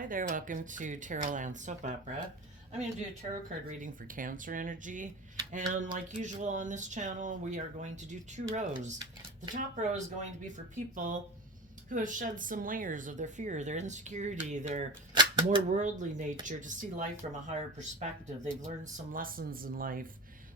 Hi there, welcome to Tarot Land Soap Opera. I'm going to do a tarot card reading for Cancer energy. And like usual on this channel, we are going to do two rows. The top row is going to be for people who have shed some layers of their fear, their insecurity, their more worldly nature to see life from a higher perspective. They've learned some lessons in life.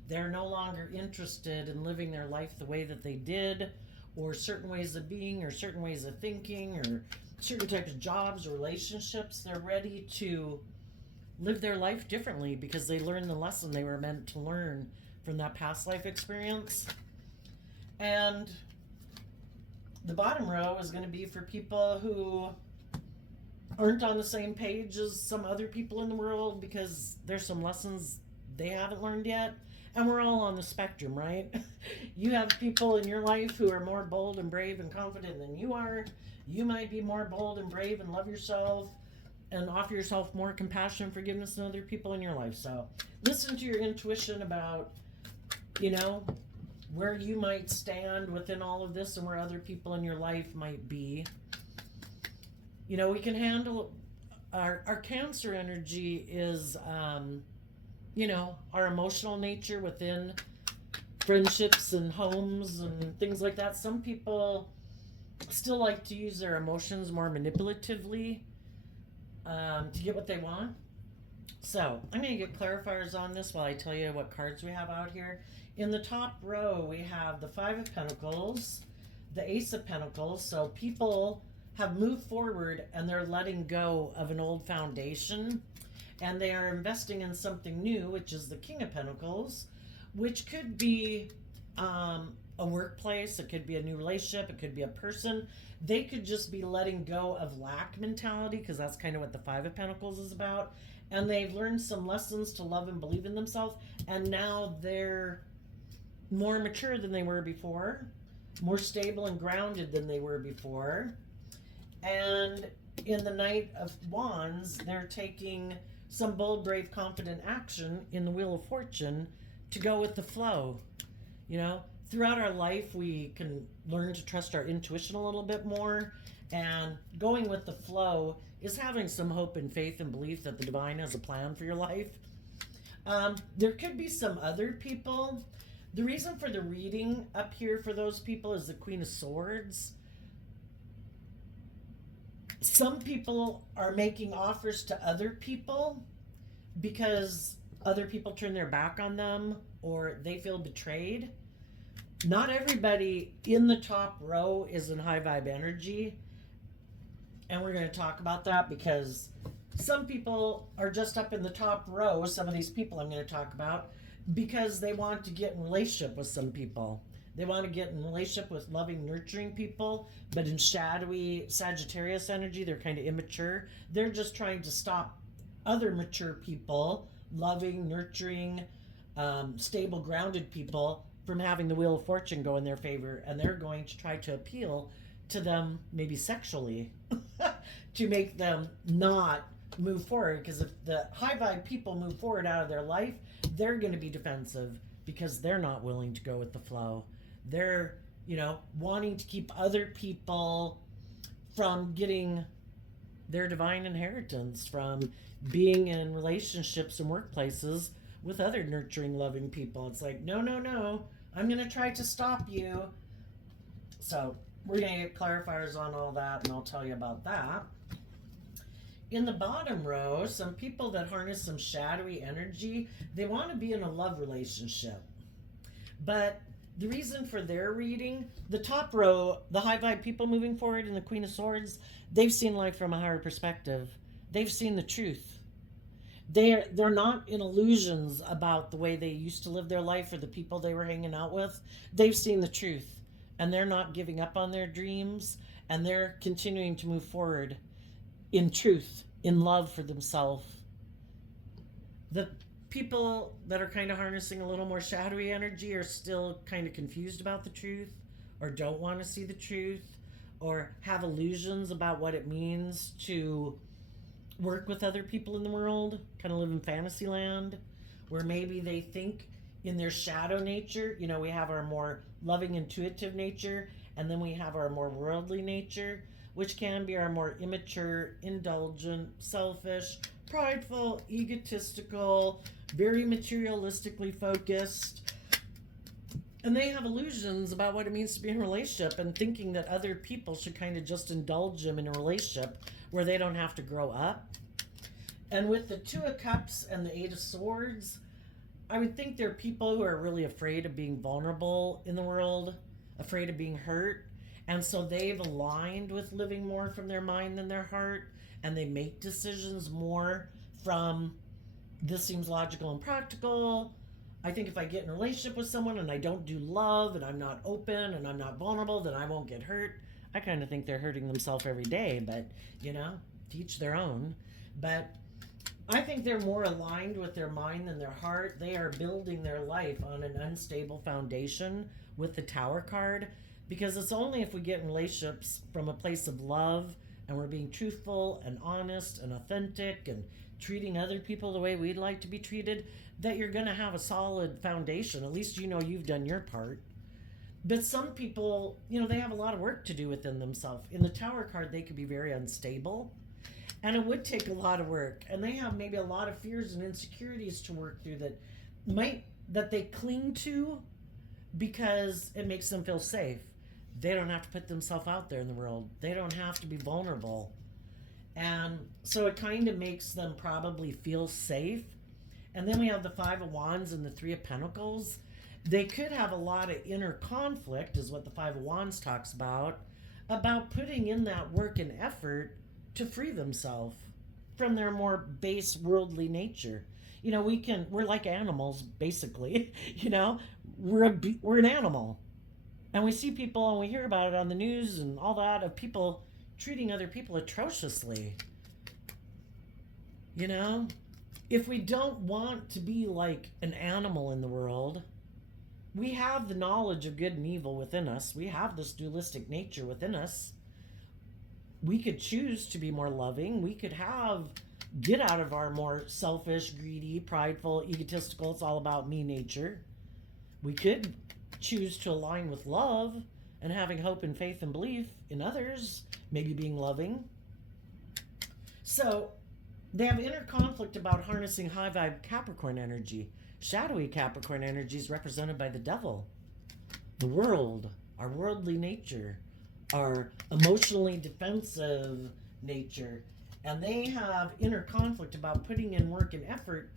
They're no longer interested in living their life the way that they did, or certain ways of being, or certain ways of thinking, or certain types of jobs or relationships. They're ready to live their life differently because they learned the lesson they were meant to learn from that past life experience. And the bottom row is going to be for people who aren't on the same page as some other people in the world because there's some lessons they haven't learned yet. And we're all on the spectrum, right? You have people in your life who are more bold and brave and confident than you are. You might be more bold and brave and love yourself and offer yourself more compassion and forgiveness than other people in your life. So listen to your intuition about, where you might stand within all of this and where other people in your life might be. We can handle our Cancer energy is, our emotional nature within friendships and homes and things like that. Some people still like to use their emotions more manipulatively to get what they want. So I'm going to get clarifiers on this while I tell you what cards we have out here. In the top row, we have the Five of Pentacles, the Ace of Pentacles. So people have moved forward and they're letting go of an old foundation. And they are investing in something new, which is the King of Pentacles, which could be a workplace, it could be a new relationship, it could be a person. They could just be letting go of lack mentality, because that's kind of what the Five of Pentacles is about. And they've learned some lessons to love and believe in themselves, and now they're more mature than they were before, more stable and grounded than they were before. And in the Knight of Wands, they're taking some bold, brave, confident action in the Wheel of Fortune to go with the flow. Throughout our life, we can learn to trust our intuition a little bit more, and going with the flow is having some hope and faith and belief that the divine has a plan for your life. There could be some other people. The reason for the reading up here for those people is the Queen of Swords. Some people are making offers to other people because other people turn their back on them or they feel betrayed. Not everybody in the top row is in high vibe energy. And we're going to talk about that because some people are just up in the top row, some of these people I'm going to talk about, because they want to get in relationship with some people. They want to get in relationship with loving, nurturing people, but in shadowy Sagittarius energy, they're kind of immature. They're just trying to stop other mature people, loving, nurturing, stable, grounded people from having the Wheel of Fortune go in their favor, and they're going to try to appeal to them, maybe sexually, to make them not move forward. Because if the high vibe people move forward out of their life, they're going to be defensive because they're not willing to go with the flow. They're, wanting to keep other people from getting their divine inheritance, from being in relationships and workplaces with other nurturing, loving people. It's like, no, I'm going to try to stop you. So we're going to get clarifiers on all that, and I'll tell you about that. In the bottom row, some people that harness some shadowy energy, they want to be in a love relationship. But the reason for their reading, the top row, the high vibe people moving forward in the Queen of Swords, they've seen life from a higher perspective. They've seen the truth. They're not in illusions about the way they used to live their life or the people they were hanging out with. They've seen the truth, and they're not giving up on their dreams, and they're continuing to move forward in truth, in love for themselves. The people that are kind of harnessing a little more shadowy energy are still kind of confused about the truth, or don't want to see the truth, or have illusions about what it means to work with other people in the world, kind of live in fantasy land, where maybe they think in their shadow nature, we have our more loving, intuitive nature, And then we have our more worldly nature, which can be our more immature, indulgent, selfish, prideful, egotistical, very materialistically focused. And they have illusions about what it means to be in a relationship and thinking that other people should kind of just indulge them in a relationship where they don't have to grow up. And with the Two of Cups and the Eight of Swords, I would think there are people who are really afraid of being vulnerable in the world, afraid of being hurt. And so they've aligned with living more from their mind than their heart. And they make decisions more from this seems logical and practical. I think if I get in a relationship with someone and I don't do love and I'm not open and I'm not vulnerable, then I won't get hurt. I kind of think they're hurting themselves every day, but to each their own. But I think they're more aligned with their mind than their heart. They are building their life on an unstable foundation with the Tower card, because it's only if we get in relationships from a place of love and we're being truthful and honest and authentic and treating other people the way we'd like to be treated that you're going to have a solid foundation. At least you've done your part. But some people, they have a lot of work to do within themselves. In the Tower card, they could be very unstable. And it would take a lot of work. And they have maybe a lot of fears and insecurities to work through that they cling to because it makes them feel safe. They don't have to put themselves out there in the world. They don't have to be vulnerable. And so it kind of makes them probably feel safe. And then we have the Five of Wands and the Three of Pentacles. They could have a lot of inner conflict, is what the Five of Wands talks about putting in that work and effort to free themselves from their more base worldly nature. We're like animals, basically. We're an animal. And we see people and we hear about it on the news and all that of people treating other people atrociously. If we don't want to be like an animal in the world, we have the knowledge of good and evil within us. We have this dualistic nature within us. We could choose to be more loving. We could get out of our more selfish, greedy, prideful, egotistical, it's all about me nature. We could choose to align with love and having hope and faith and belief in others, maybe being loving. So they have inner conflict about harnessing high vibe Capricorn energy. Shadowy Capricorn energy is represented by the devil, the world, our worldly nature, our emotionally defensive nature. And they have inner conflict about putting in work and effort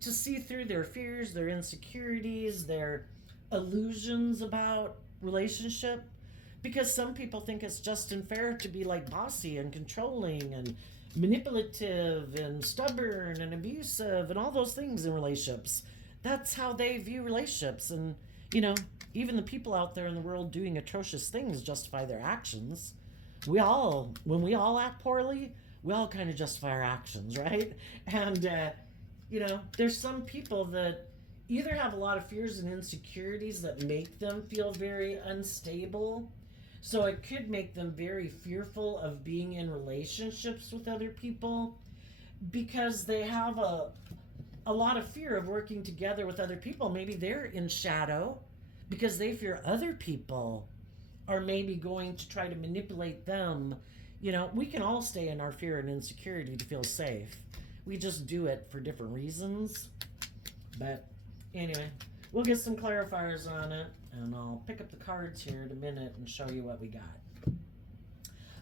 to see through their fears, their insecurities, their illusions about relationship. Because some people think it's just and fair to be like bossy and controlling and manipulative and stubborn and abusive and all those things in relationships. That's how they view relationships. And, even the people out there in the world doing atrocious things justify their actions. When we all act poorly, we all kind of justify our actions, right? And, there's some people that either have a lot of fears and insecurities that make them feel very unstable. So it could make them very fearful of being in relationships with other people because they have a lot of fear of working together with other people. Maybe they're in shadow because they fear other people are maybe going to try to manipulate them. We can all stay in our fear and insecurity to feel safe. We just do it for different reasons. But anyway, we'll get some clarifiers on it, and I'll pick up the cards here in a minute and show you what we got.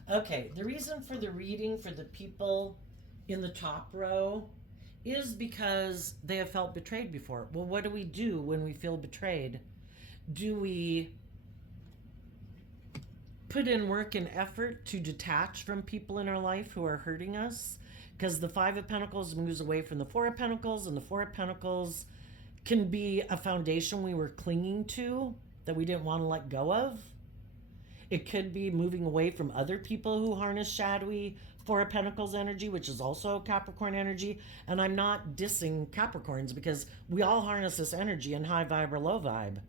Okay, the reason for the reading for the people in the top row is because they have felt betrayed before. Well, what do we do when we feel betrayed? Do we put in work and effort to detach from people in our life who are hurting us? Because the Five of Pentacles moves away from the Four of Pentacles, and the Four of Pentacles can be a foundation we were clinging to that we didn't want to let go of. It could be moving away from other people who harness shadowy Four of Pentacles energy, which is also Capricorn energy. And I'm not dissing Capricorns because we all harness this energy in high vibe or low vibe.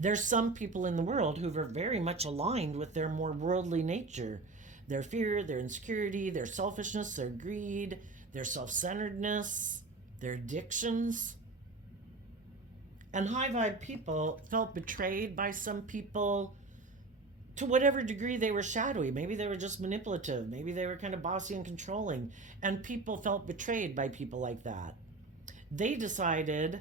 There's some people in the world who are very much aligned with their more worldly nature. Their fear, their insecurity, their selfishness, their greed, their self-centeredness, their addictions. And high vibe people felt betrayed by some people to whatever degree they were shadowy. Maybe they were just manipulative. Maybe they were kind of bossy and controlling. And people felt betrayed by people like that. They decided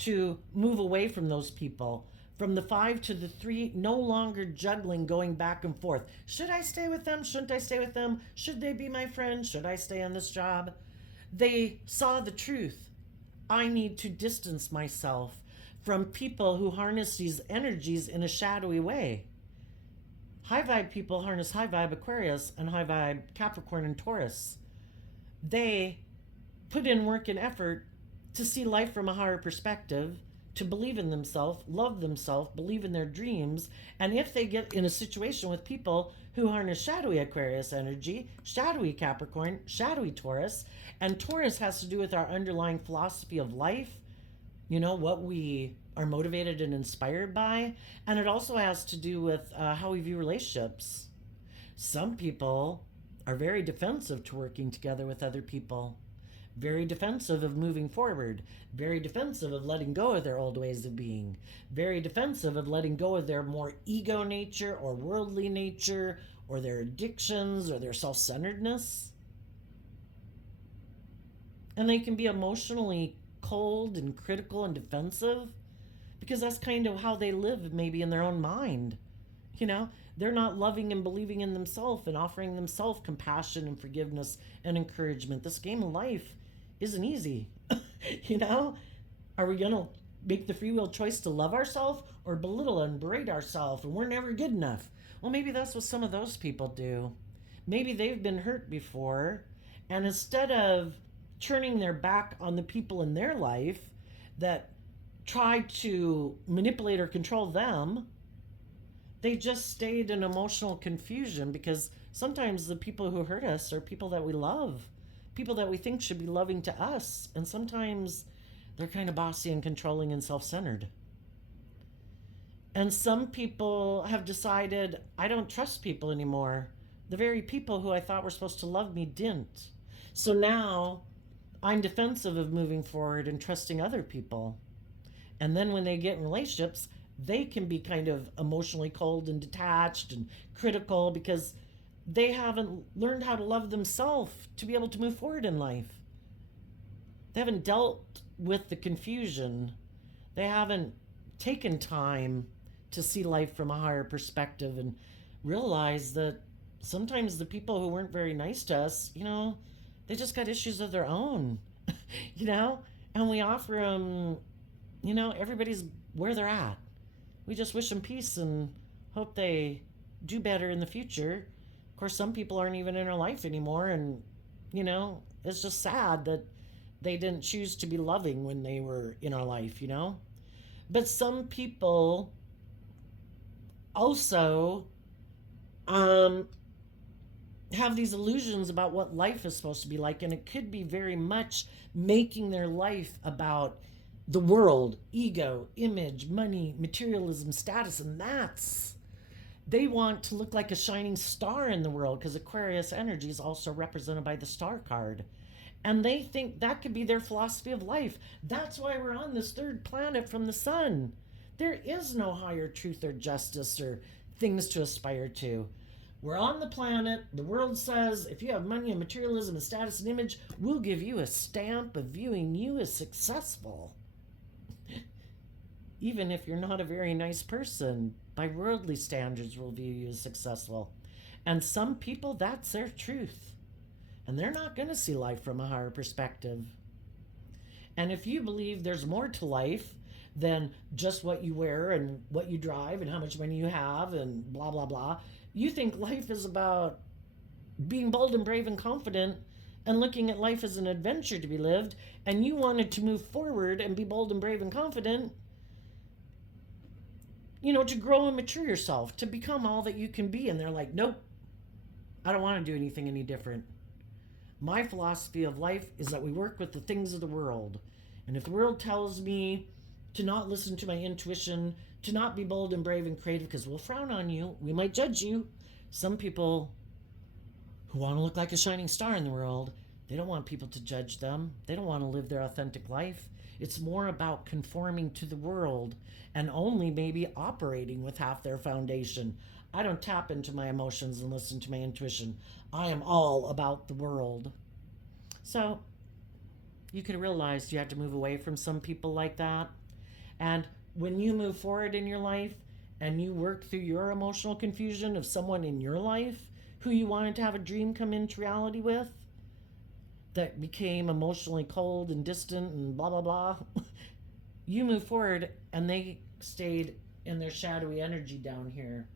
to move away from those people, from the 5 to the 3, no longer juggling, going back and forth. Should I stay with them? Shouldn't I stay with them? Should they be my friend? Should I stay on this job? They saw the truth. I need to distance myself from people who harness these energies in a shadowy way. High vibe people harness high vibe Aquarius and high vibe Capricorn and Taurus. They put in work and effort to see life from a higher perspective, to believe in themselves, love themselves, believe in their dreams. And if they get in a situation with people who harness shadowy Aquarius energy, shadowy Capricorn, shadowy Taurus, and Taurus has to do with our underlying philosophy of life, what we are motivated and inspired by. And it also has to do with how we view relationships. Some people are very defensive to working together with other people, very defensive of moving forward, very defensive of letting go of their old ways of being, very defensive of letting go of their more ego nature or worldly nature or their addictions or their self-centeredness. And they can be emotionally cold and critical and defensive because that's kind of how they live, maybe in their own mind. They're not loving and believing in themselves and offering themselves compassion and forgiveness and encouragement. This game of life isn't easy. Are we going to make the free will choice to love ourselves or belittle and berate ourselves and we're never good enough? Well, maybe that's what some of those people do. Maybe they've been hurt before, and instead of turning their back on the people in their life that try to manipulate or control them, they just stayed in emotional confusion, because sometimes the people who hurt us are people that we love, people that we think should be loving to us, and sometimes they're kind of bossy and controlling and self-centered. And some people have decided, I don't trust people anymore. The very people who I thought were supposed to love me didn't. So now I'm defensive of moving forward and trusting other people. And then when they get in relationships, they can be kind of emotionally cold and detached and critical because they haven't learned how to love themselves to be able to move forward in life. They haven't dealt with the confusion. They haven't taken time to see life from a higher perspective and realize that sometimes the people who weren't very nice to us, they just got issues of their own, and we offer them, everybody's where they're at. We just wish them peace and hope they do better in the future. Of course, some people aren't even in our life anymore, and, it's just sad that they didn't choose to be loving when they were in our life, But some people also have these illusions about what life is supposed to be like, and it could be very much making their life about the world, ego, image, money, materialism, status, and they want to look like a shining star in the world, because Aquarius energy is also represented by the star card. And they think that could be their philosophy of life. That's why we're on this third planet from the sun. There is no higher truth or justice or things to aspire to. We're on the planet. The world says if you have money and materialism and status and image, we'll give you a stamp of viewing you as successful. Even if you're not a very nice person, by worldly standards, we'll view you as successful. And some people, that's their truth. And they're not going to see life from a higher perspective. And if you believe there's more to life than just what you wear and what you drive and how much money you have and blah, blah, blah, you think life is about being bold and brave and confident and looking at life as an adventure to be lived, and you wanted to move forward and be bold and brave and confident, to grow and mature yourself, to become all that you can be. And they're like, nope, I don't want to do anything any different. My philosophy of life is that we work with the things of the world. And if the world tells me to not listen to my intuition, to not be bold and brave and creative, because we'll frown on you, we might judge you. Some people who want to look like a shining star in the world, they don't want people to judge them. They don't want to live their authentic life. It's more about conforming to the world and only maybe operating with half their foundation. I don't tap into my emotions and listen to my intuition. I am all about the world. So you can realize you have to move away from some people like that. And when you move forward in your life and you work through your emotional confusion of someone in your life who you wanted to have a dream come into reality with, that became emotionally cold and distant and blah, blah, blah, you move forward and they stayed in their shadowy energy down here.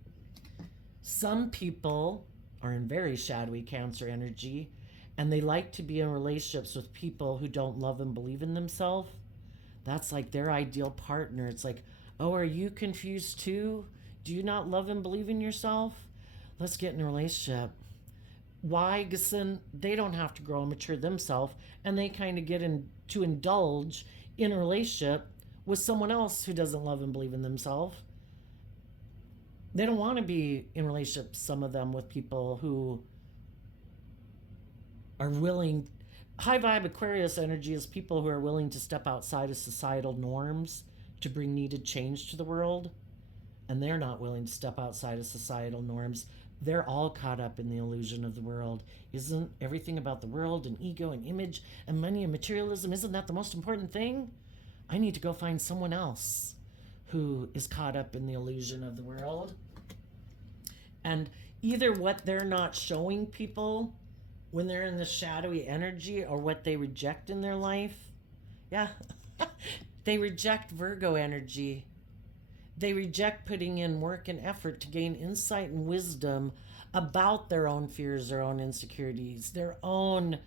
Some people are in very shadowy Cancer energy and they like to be in relationships with people who don't love and believe in themselves. That's like their ideal partner. It's like, oh, are you confused too? Do you not love and believe in yourself? Let's get in a relationship. Why? Because then they don't have to grow and mature themselves and they kind of get in to indulge in a relationship with someone else who doesn't love and believe in themselves. They don't want to be in relationships, some of them, with people who are willing. High vibe Aquarius energy is people who are willing to step outside of societal norms to bring needed change to the world. And they're not willing to step outside of societal norms. They're all caught up in the illusion of the world. Isn't everything about the world and ego and image and money and materialism, isn't that the most important thing? I need to go find someone else who is caught up in the illusion of the world. And either what they're not showing people when they're in the shadowy energy or what they reject in their life. Yeah, they reject Virgo energy. They reject putting in work and effort to gain insight and wisdom about their own fears, their own insecurities, their own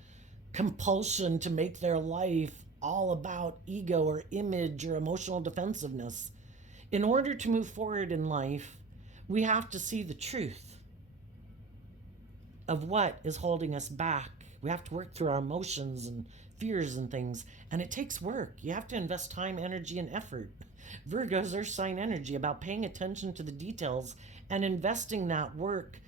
compulsion to make their life all about ego or image or emotional defensiveness. In order to move forward in life, we have to see the truth of what is holding us back. We have to work through our emotions and fears and things, and it takes work. You have to invest time, energy, and effort. Virgo's earth sign energy about paying attention to the details and investing that work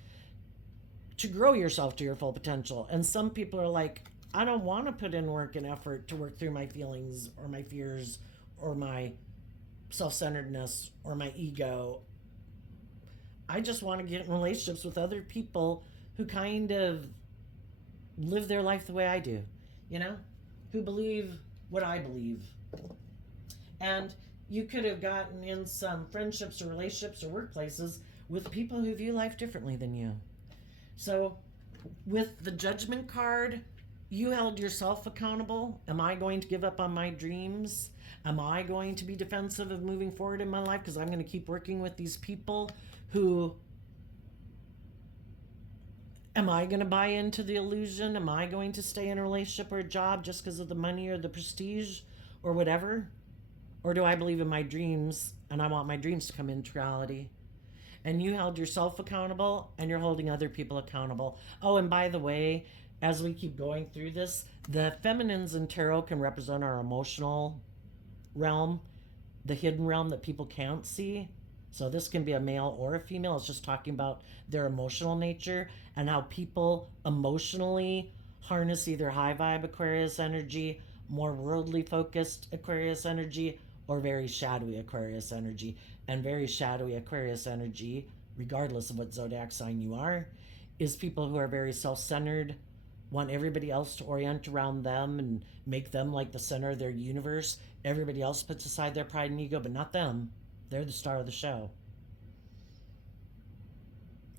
to grow yourself to your full potential. And some people are like, I don't want to put in work and effort to work through my feelings or my fears or my self-centeredness or my ego. I just want to get in relationships with other people who kind of live their life the way I do, you know, who believe what I believe. And you could have gotten in some friendships or relationships or workplaces with people who view life differently than you. So with the Judgment card, you held yourself accountable. Am I going to give up on my dreams? Am I going to be defensive of moving forward in my life because I'm going to keep working with these people who... Am I going to buy into the illusion? Am I going to stay in a relationship or a job just because of the money or the prestige or whatever? Or do I believe in my dreams and I want my dreams to come into reality? And you held yourself accountable and you're holding other people accountable. Oh, and by the way, as we keep going through this, the feminines in tarot can represent our emotional realm, the hidden realm that people can't see. So this can be a male or a female. It's just talking about their emotional nature and how people emotionally harness either high vibe Aquarius energy, more worldly focused Aquarius energy, or very shadowy Aquarius energy. And very shadowy Aquarius energy, regardless of what zodiac sign you are, is people who are very self-centered, want everybody else to orient around them and make them like the center of their universe. Everybody else puts aside their pride and ego, but not them. They're the star of the show.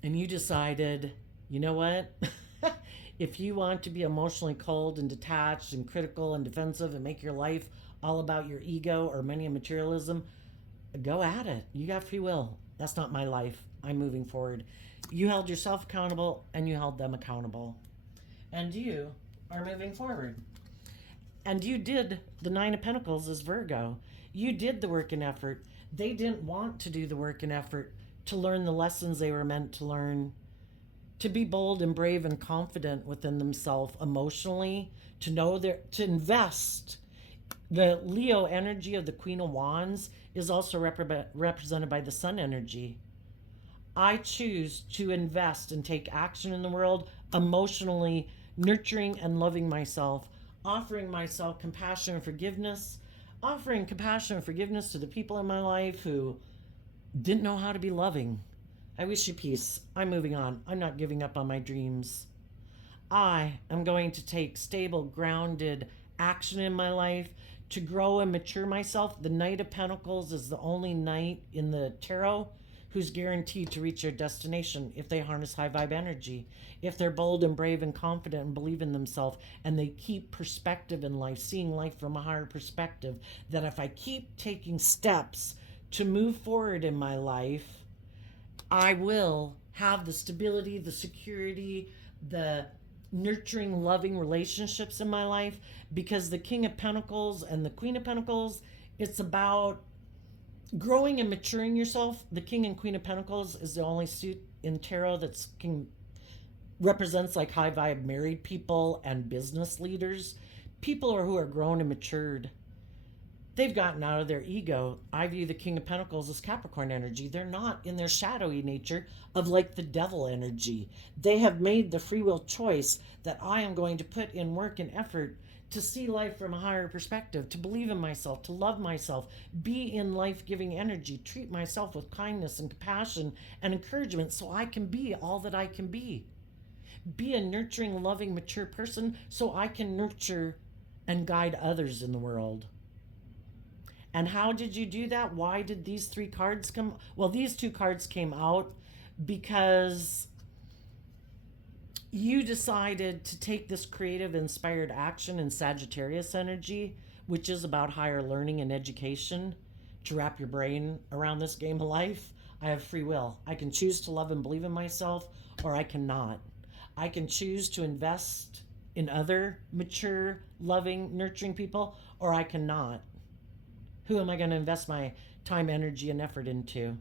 And you decided, you know what? If you want to be emotionally cold and detached and critical and defensive and make your life all about your ego or money and materialism, go at it. You got free will. That's not my life. I'm moving forward. You held yourself accountable and you held them accountable. And you are moving forward. And you did the Nine of Pentacles as Virgo. You did the work and effort. They didn't want to do the work and effort to learn the lessons they were meant to learn, to be bold and brave and confident within themselves emotionally, to know to invest. The Leo energy of the Queen of Wands is also represented by the Sun energy. I choose to invest and take action in the world, emotionally nurturing and loving myself, offering myself compassion and forgiveness, offering compassion and forgiveness to the people in my life who didn't know how to be loving, I wish you peace. I'm moving on. I'm not giving up on my dreams. I am going to take stable, grounded action in my life to grow and mature myself. The Knight of Pentacles is the only knight in the tarot who's guaranteed to reach their destination if they harness high vibe energy, if they're bold and brave and confident and believe in themselves, and they keep perspective in life, seeing life from a higher perspective. That if I keep taking steps to move forward in my life, I will have the stability, the security, the nurturing, loving relationships in my life, because the King of Pentacles and the Queen of Pentacles, it's about growing and maturing yourself. The King and Queen of Pentacles is the only suit in tarot that's represents like high vibe married people and business leaders, people who are grown and matured. They've gotten out of their ego. I view the King of Pentacles as Capricorn energy. They're not in their shadowy nature of like the devil energy. They have made the free will choice that I am going to put in work and effort to see life from a higher perspective, to believe in myself, to love myself, be in life-giving energy, treat myself with kindness and compassion and encouragement so I can be all that I can be. Be a nurturing, loving, mature person so I can nurture and guide others in the world. And how did you do that? Why did these three cards come? Well, these two cards came out because you decided to take this creative, inspired action in Sagittarius energy, which is about higher learning and education, to wrap your brain around this game of life. I have free will. I can choose to love and believe in myself, or I cannot. I can choose to invest in other mature, loving, nurturing people, or I cannot. Who am I going to invest my time, energy, and effort into?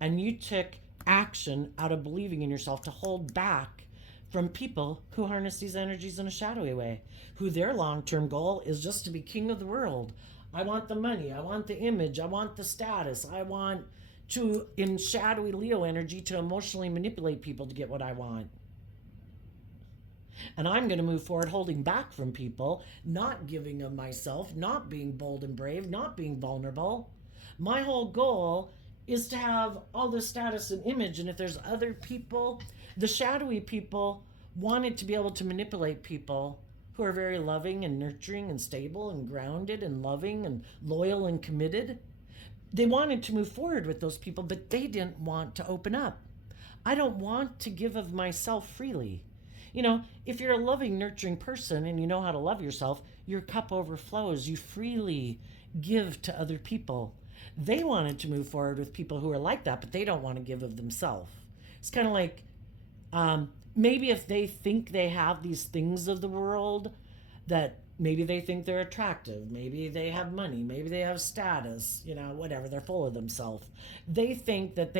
And you took action out of believing in yourself to hold back from people who harness these energies in a shadowy way, who their long-term goal is just to be king of the world. I want the money. I want the image. I want the status. I want to, in shadowy Leo energy, to emotionally manipulate people to get what I want. And I'm going to move forward holding back from people, not giving of myself, not being bold and brave, not being vulnerable. My whole goal is to have all this status and image. And if there's other people, the shadowy people wanted to be able to manipulate people who are very loving and nurturing and stable and grounded and loving and loyal and committed. They wanted to move forward with those people, but they didn't want to open up. I don't want to give of myself freely. You know, if you're a loving, nurturing person and you know how to love yourself, your cup overflows. You freely give to other people. They wanted to move forward with people who are like that, but they don't want to give of themselves. It's kind of like maybe if they think they have these things of the world, that maybe they think they're attractive, maybe they have money, maybe they have status, you know, whatever, they're full of themselves. They think that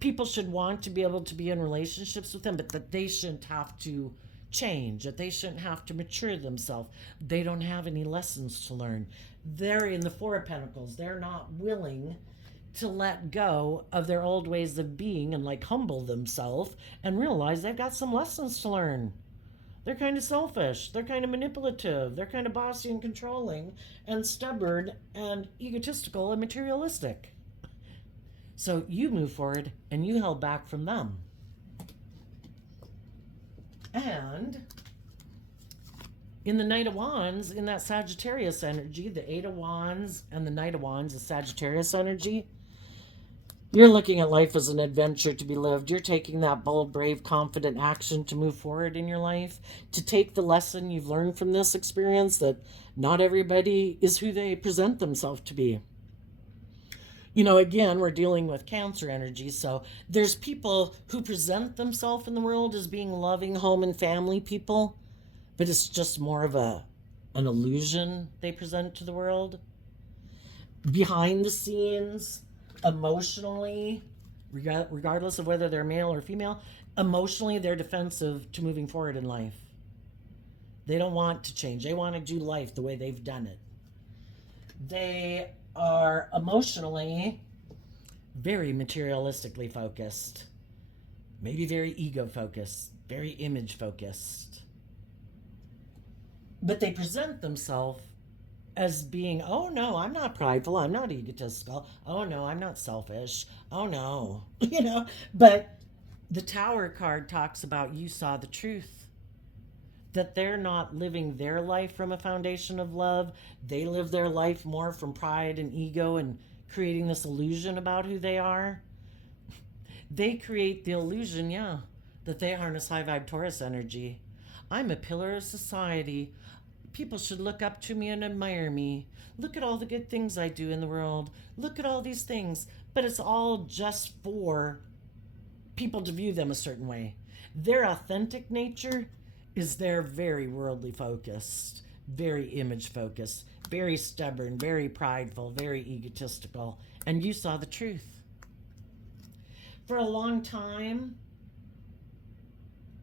people should want to be able to be in relationships with them, but that they shouldn't have to change, that they shouldn't have to mature themselves. They don't have any lessons to learn. They're in the Four of Pentacles. They're not willing to let go of their old ways of being and like humble themselves and realize they've got some lessons to learn. They're kind of selfish. They're kind of manipulative. They're kind of bossy and controlling and stubborn and egotistical and materialistic. So you move forward and you held back from them. And in the Knight of Wands, in that Sagittarius energy, the Eight of Wands and the Knight of Wands is Sagittarius energy. You're looking at life as an adventure to be lived. You're taking that bold, brave, confident action to move forward in your life, to take the lesson you've learned from this experience that not everybody is who they present themselves to be. You know, again, we're dealing with Cancer energy, so there's people who present themselves in the world as being loving home and family people, but it's just more of an illusion they present to the world. Behind the scenes, emotionally, regardless of whether they're male or female, emotionally they're defensive to moving forward in life. They don't want to change. They want to do life the way they've done it. They are emotionally very materialistically focused, maybe very ego focused, very image focused. But they present themselves as being, oh no, I'm not prideful, I'm not egotistical, oh no, I'm not selfish, oh no, but the Tower card talks about you saw the truth, that they're not living their life from a foundation of love. They live their life more from pride and ego and creating this illusion about who they are. They create the illusion, yeah, that they harness high vibe Taurus energy. I'm a pillar of society. People should look up to me and admire me. Look at all the good things I do in the world. Look at all these things. But it's all just for people to view them a certain way. Their authentic nature is they're very worldly focused, very image focused, very stubborn, very prideful, very egotistical. And you saw the truth. For a long time,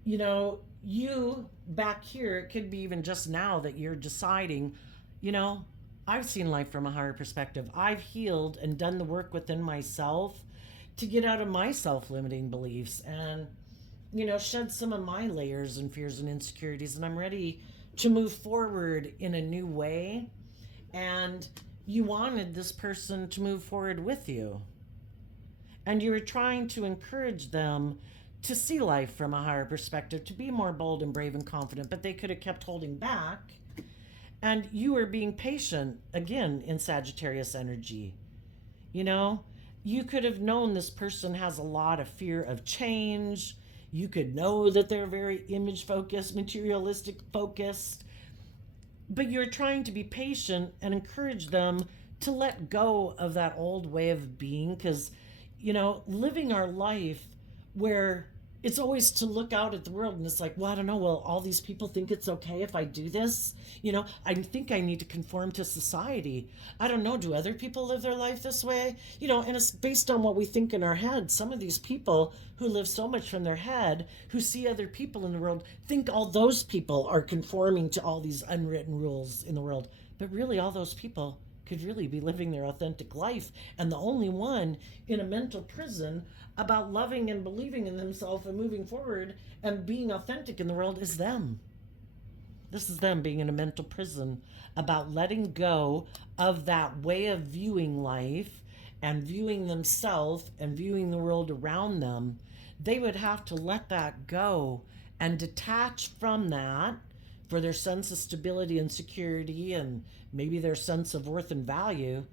you back here, it could be even just now that you're deciding, you know, I've seen life from a higher perspective. I've healed and done the work within myself to get out of my self limiting beliefs and, shed some of my layers and fears and insecurities. And I'm ready to move forward in a new way. And you wanted this person to move forward with you. And you were trying to encourage them to see life from a higher perspective, to be more bold and brave and confident, but they could have kept holding back. And you were being patient, again, in Sagittarius energy. You could have known this person has a lot of fear of change. You could know that they're very image focused, materialistic focused, but you're trying to be patient and encourage them to let go of that old way of being, because living our life where it's always to look out at the world and it's like, well, I don't know, well, all these people think it's okay if I do this. I think I need to conform to society. I don't know, do other people live their life this way? And it's based on what we think in our head. Some of these people who live so much from their head, who see other people in the world, think all those people are conforming to all these unwritten rules in the world. But really, all those people could really be living their authentic life. And the only one in a mental prison about loving and believing in themselves and moving forward and being authentic in the world is them. This is them being in a mental prison about letting go of that way of viewing life and viewing themselves and viewing the world around them. They would have to let that go and detach from that for their sense of stability and security and maybe their sense of worth and value.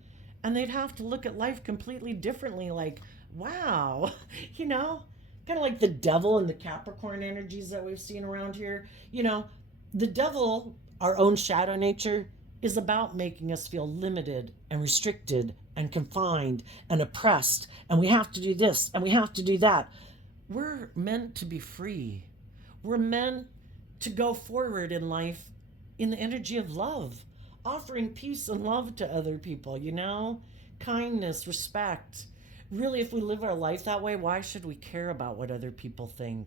And they'd have to look at life completely differently, like, wow, kind of like the devil and the Capricorn energies that we've seen around here. The devil, our own shadow nature, is about making us feel limited and restricted and confined and oppressed. And we have to do this and we have to do that. We're meant to be free. We're meant to go forward in life in the energy of love, offering peace and love to other people, kindness, respect. Really, if we live our life that way, why should we care about what other people think?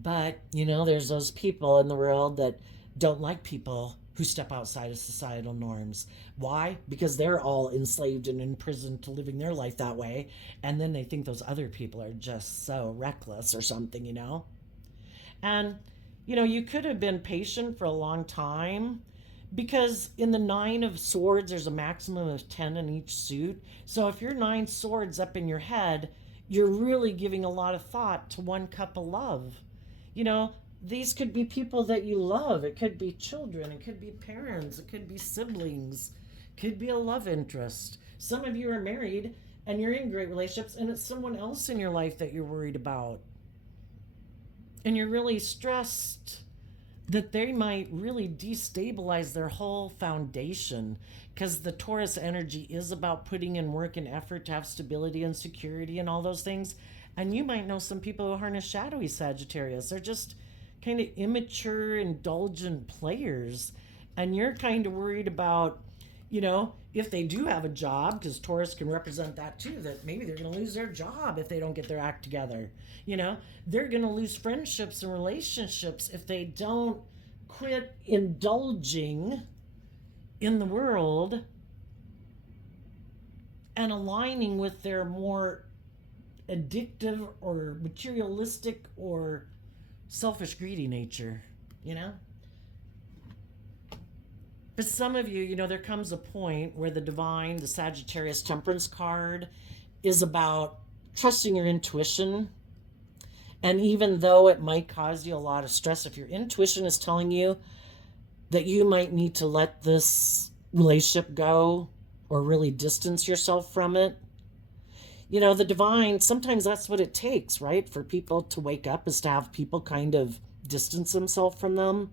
But, there's those people in the world that don't like people who step outside of societal norms. Why? Because they're all enslaved and imprisoned to living their life that way. And then they think those other people are just so reckless or something, And, you could have been patient for a long time because in the 9 of Swords, there's a maximum of 10 in each suit. So if you're 9 swords up in your head, you're really giving a lot of thought to one cup of love. These could be people that you love. It could be children. It could be parents. It could be siblings. It could be a love interest. Some of you are married and you're in great relationships and it's someone else in your life that you're worried about. And you're really stressed that they might really destabilize their whole foundation, because the Taurus energy is about putting in work and effort to have stability and security and all those things. And you might know some people who harness shadowy Sagittarius. They're just kind of immature, indulgent players. And you're kind of worried about, if they do have a job, because Taurus can represent that too, that maybe they're going to lose their job if they don't get their act together. They're going to lose friendships and relationships if they don't quit indulging in the world and aligning with their more addictive or materialistic or selfish, greedy nature, But some of you, there comes a point where the divine, the Sagittarius temperance card, is about trusting your intuition. And even though it might cause you a lot of stress, if your intuition is telling you that you might need to let this relationship go or really distance yourself from it, the divine, sometimes that's what it takes, right? For people to wake up, is to have people kind of distance themselves from them.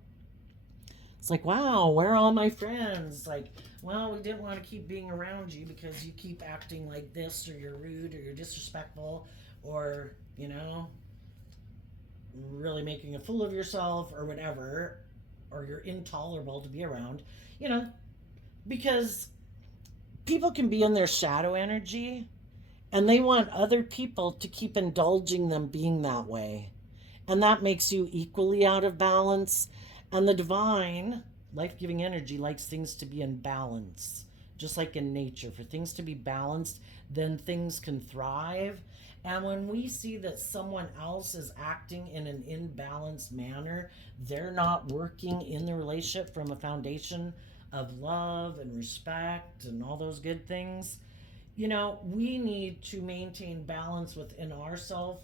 It's like, wow, where are all my friends? Like, well, we didn't want to keep being around you because you keep acting like this, or you're rude, or you're disrespectful, or, really making a fool of yourself, or whatever, or you're intolerable to be around, you know, because people can be in their shadow energy and they want other people to keep indulging them being that way. And that makes you equally out of balance. And the divine, life giving energy, likes things to be in balance, just like in nature. For things to be balanced, then things can thrive. And when we see that someone else is acting in an imbalanced manner, they're not working in the relationship from a foundation of love and respect and all those good things, we need to maintain balance within ourselves.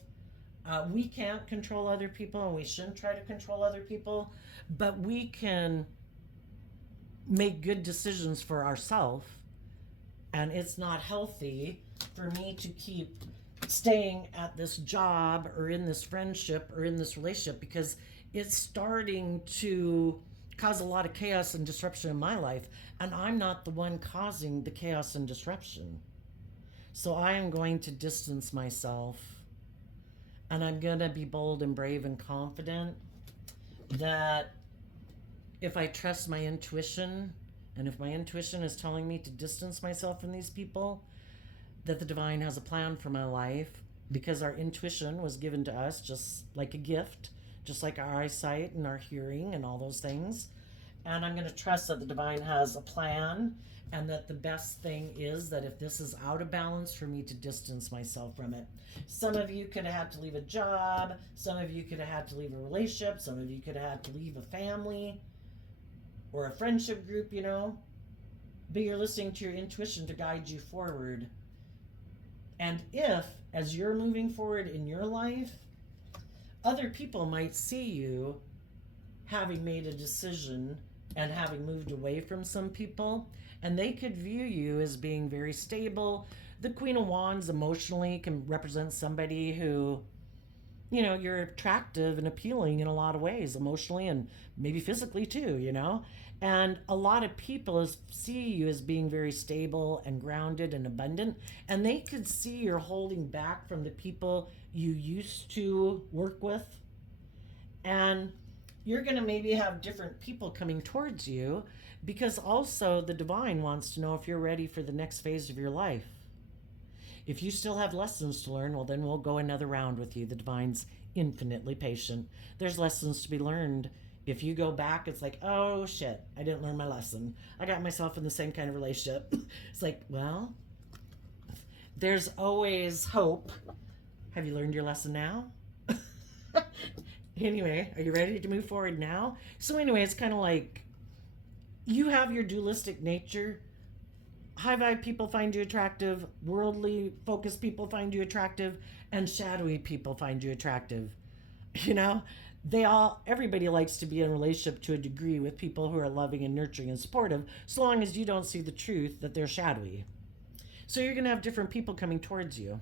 We can't control other people, and we shouldn't try to control other people, but we can make good decisions for ourselves. And it's not healthy for me to keep staying at this job or in this friendship or in this relationship, because it's starting to cause a lot of chaos and disruption in my life, and I'm not the one causing the chaos and disruption. So I am going to distance myself, and I'm going to be bold and brave and confident that if I trust my intuition, and if my intuition is telling me to distance myself from these people, that the divine has a plan for my life, because our intuition was given to us just like a gift, just like our eyesight and our hearing and all those things. And I'm going to trust that the divine has a plan, and that the best thing is that if this is out of balance, for me to distance myself from it. Some of you could have had to leave a job, some of you could have had to leave a relationship, some of you could have had to leave a family or a friendship group, but you're listening to your intuition to guide you forward. And if, as you're moving forward in your life, other people might see you having made a decision and having moved away from some people, and they could view you as being very stable. The Queen of Wands emotionally can represent somebody who, you're attractive and appealing in a lot of ways, emotionally and maybe physically too, And a lot of people see you as being very stable and grounded and abundant, and they could see you're holding back from the people you used to work with. And you're going to maybe have different people coming towards you, because also the divine wants to know if you're ready for the next phase of your life. If you still have lessons to learn, well, then we'll go another round with you. The divine's infinitely patient. There's lessons to be learned. If you go back, it's like, oh shit, I didn't learn my lesson. I got myself in the same kind of relationship. It's like, well, there's always hope. Have you learned your lesson now? Anyway, are you ready to move forward now? So anyway, it's kind of like you have your dualistic nature. High vibe people find you attractive, worldly focused people find you attractive, and shadowy people find you attractive. Everybody likes to be in a relationship to a degree with people who are loving and nurturing and supportive, so long as you don't see the truth that they're shadowy. So you're going to have different people coming towards you.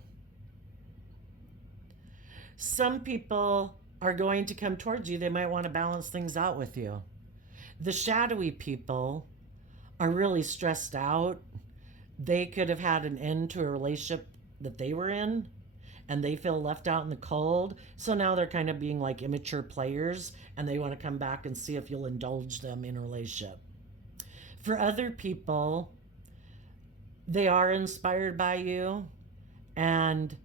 Some people are going to come towards you. They might want to balance things out with you. The shadowy people are really stressed out. They could have had an end to a relationship that they were in, and they feel left out in the cold. So now they're kind of being like immature players, and they want to come back and see if you'll indulge them in a relationship. For other people, they are inspired by you, and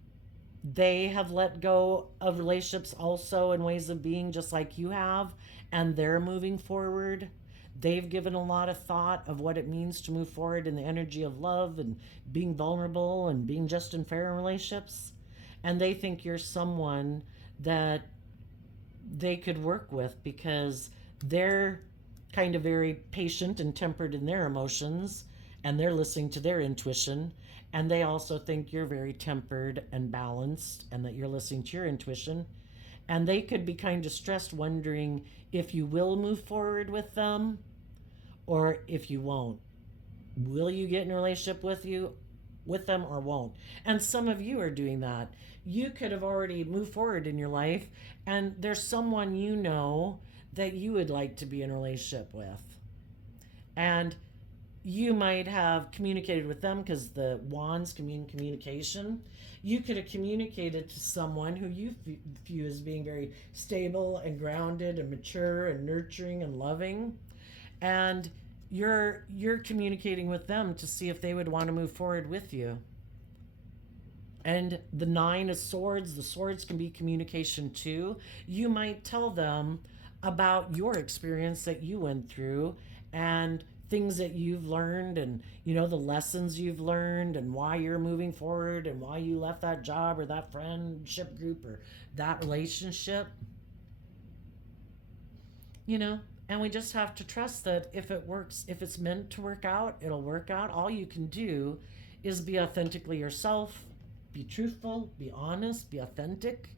they have let go of relationships also in ways of being, just like you have, and they're moving forward. They've given a lot of thought of what it means to move forward in the energy of love and being vulnerable and being just and fair in relationships. And they think you're someone that they could work with, because they're kind of very patient and tempered in their emotions, and they're listening to their intuition, and they also think you're very tempered and balanced and that you're listening to your intuition, and they could be kind of stressed, wondering if you will move forward with them or if you won't. Will you get in a relationship with them or won't? And some of you are doing that. You could have already moved forward in your life, and there's someone you know that you would like to be in a relationship with. And you might have communicated with them because the wands mean communication. You could have communicated to someone who you view as being very stable and grounded and mature and nurturing and loving, and you're communicating with them to see if they would want to move forward with you. And the nine of swords, the swords can be communication too. You might tell them about your experience that you went through and things that you've learned, and the lessons you've learned, and why you're moving forward, and why you left that job or that friendship group or that relationship. And we just have to trust that if it works, if it's meant to work out, it'll work out. All you can do is be authentically yourself, be truthful, be honest, be authentic.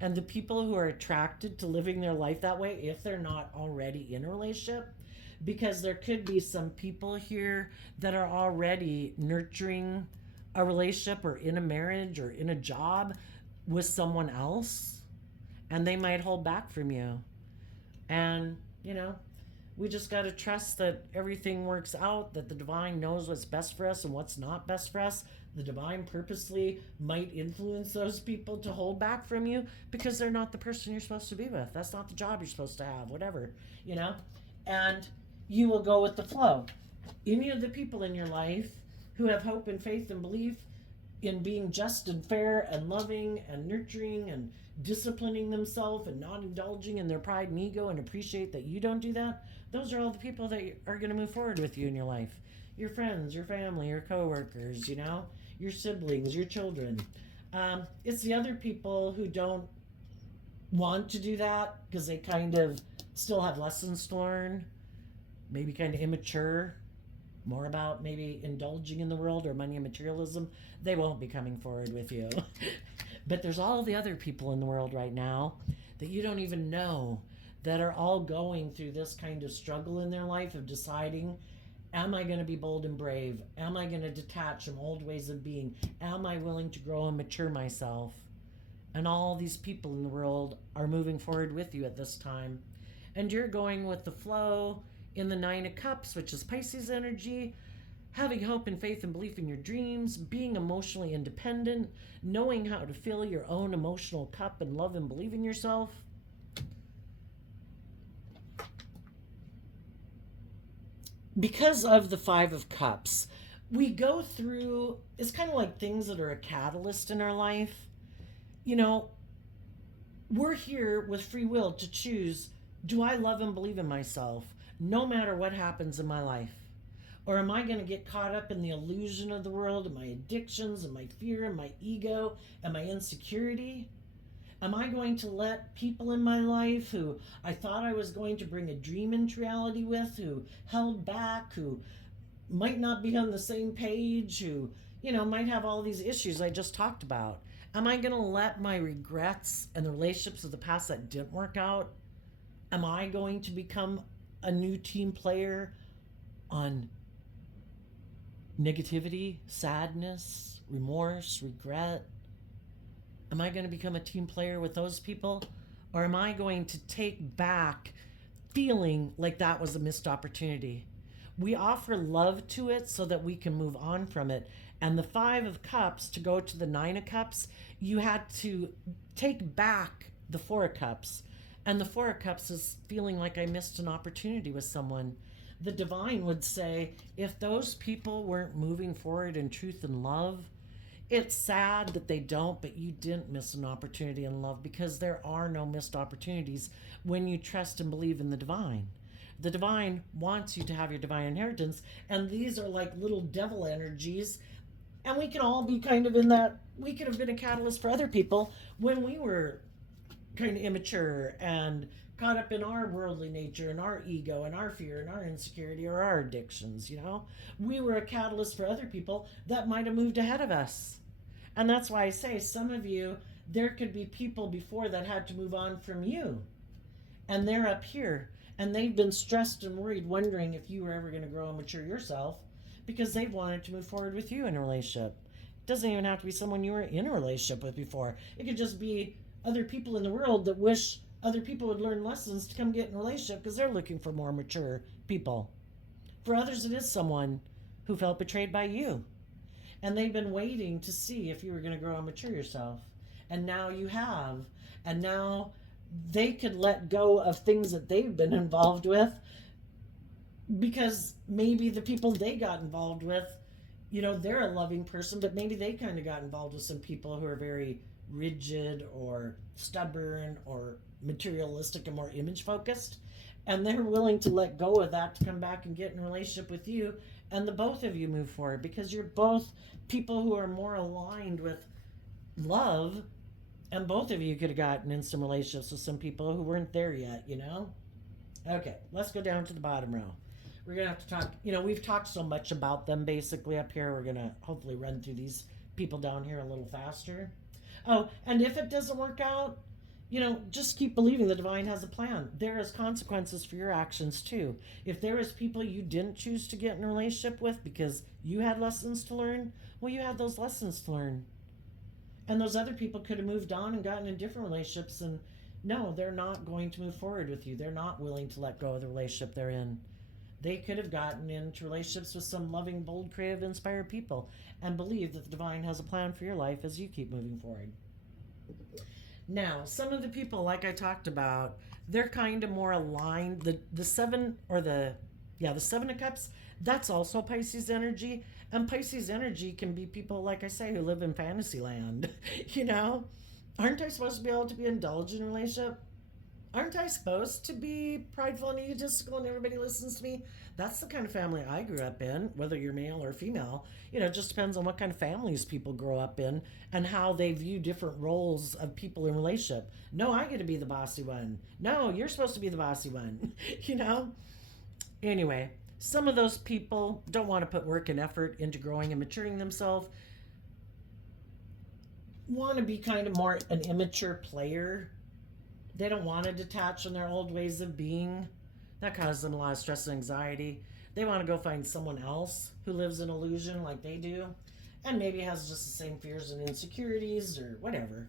And the people who are attracted to living their life that way, if they're not already in a relationship, because there could be some people here that are already nurturing a relationship or in a marriage or in a job with someone else, and they might hold back from you. And we just got to trust that everything works out, that the divine knows what's best for us and what's not best for us. The divine purposely might influence those people to hold back from you because they're not the person you're supposed to be with. That's not the job you're supposed to have, whatever. And you will go with the flow. Any of the people in your life who have hope and faith and belief in being just and fair and loving and nurturing and disciplining themselves and not indulging in their pride and ego and appreciate that you don't do that, those are all the people that are going to move forward with you in your life. Your friends, your family, your coworkers, your siblings, your children. It's the other people who don't want to do that because they kind of still have lessons to learn, maybe kind of immature, more about maybe indulging in the world or money and materialism. They won't be coming forward with you. But there's all the other people in the world right now that you don't even know that are all going through this kind of struggle in their life of deciding, am I going to be bold and brave? Am I going to detach from old ways of being? Am I willing to grow and mature myself? And all these people in the world are moving forward with you at this time. And you're going with the flow in the Nine of Cups, which is Pisces energy, having hope and faith and belief in your dreams, being emotionally independent, knowing how to fill your own emotional cup and love and believe in yourself. Because of the Five of Cups, we go through, it's kind of like things that are a catalyst in our life. We're here with free will to choose, do I love and believe in myself no matter what happens in my life? Or am I going to get caught up in the illusion of the world and my addictions and my fear and my ego and my insecurity? Am I going to let people in my life who I thought I was going to bring a dream into reality with, who held back, who might not be on the same page, who, might have all these issues I just talked about? Am I going to let my regrets and the relationships of the past that didn't work out, am I going to become a new team player on negativity, sadness, remorse, regret? Am I going to become a team player with those people? Or am I going to take back feeling like that was a missed opportunity? We offer love to it so that we can move on from it. And the Five of Cups, to go to the Nine of Cups, you had to take back the Four of Cups. And the Four of Cups is feeling like I missed an opportunity with someone. The divine would say, if those people weren't moving forward in truth and love, it's sad that they don't, but you didn't miss an opportunity in love, because there are no missed opportunities when you trust and believe in the divine. The divine wants you to have your divine inheritance, and these are like little devil energies, and we can all be kind of in that. We could have been a catalyst for other people when we were kind of immature and caught up in our worldly nature and our ego and our fear and our insecurity or our addictions, you know? We were a catalyst for other people that might have moved ahead of us. And that's why I say some of you, there could be people before that had to move on from you. And they're up here and they've been stressed and worried, wondering if you were ever going to grow and mature yourself because they wanted to move forward with you in a relationship. It doesn't even have to be someone you were in a relationship with before. It could just be other people in the world that wish other people would learn lessons to come get in a relationship because they're looking for more mature people. For others, it is someone who felt betrayed by you. And they've been waiting to see if you were going to grow and mature yourself. And now you have. And now they could let go of things that they've been involved with because maybe the people they got involved with, you know, they're a loving person, but maybe they kind of got involved with some people who are very rigid or stubborn or materialistic and more image focused. And they're willing to let go of that to come back and get in a relationship with you. And the both of you move forward because you're both people who are more aligned with love. And both of you could have gotten in some relationships with some people who weren't there yet, you know? Okay, let's go down to the bottom row. We're going to have to talk, you know, we've talked so much about them basically up here. We're going to hopefully run through these people down here a little faster. Oh, and if it doesn't work out, you know, just keep believing the divine has a plan. There is consequences for your actions too. If there is people you didn't choose to get in a relationship with because you had lessons to learn, well, you had those lessons to learn. And those other people could have moved on and gotten in different relationships, and no, they're not going to move forward with you. They're not willing to let go of the relationship they're in. They could have gotten into relationships with some loving, bold, creative, inspired people and believe that the divine has a plan for your life as you keep moving forward. Now, some of the people, like I talked about, they're kind of more aligned. The seven of cups, that's also Pisces energy. And Pisces energy can be people, like I say, who live in fantasy land. You know, aren't I supposed to be able to be indulgent in a relationship? Aren't I supposed to be prideful and egotistical and everybody listens to me? That's the kind of family I grew up in, whether you're male or female. You know, it just depends on what kind of families people grow up in and how they view different roles of people in relationship. No, I get to be the bossy one. No, you're supposed to be the bossy one. You know? Anyway, some of those people don't want to put work and effort into growing and maturing themselves, want to be kind of more an immature player. They don't want to detach from their old ways of being. That causes them a lot of stress and anxiety. They want to go find someone else who lives in illusion like they do and maybe has just the same fears and insecurities or whatever.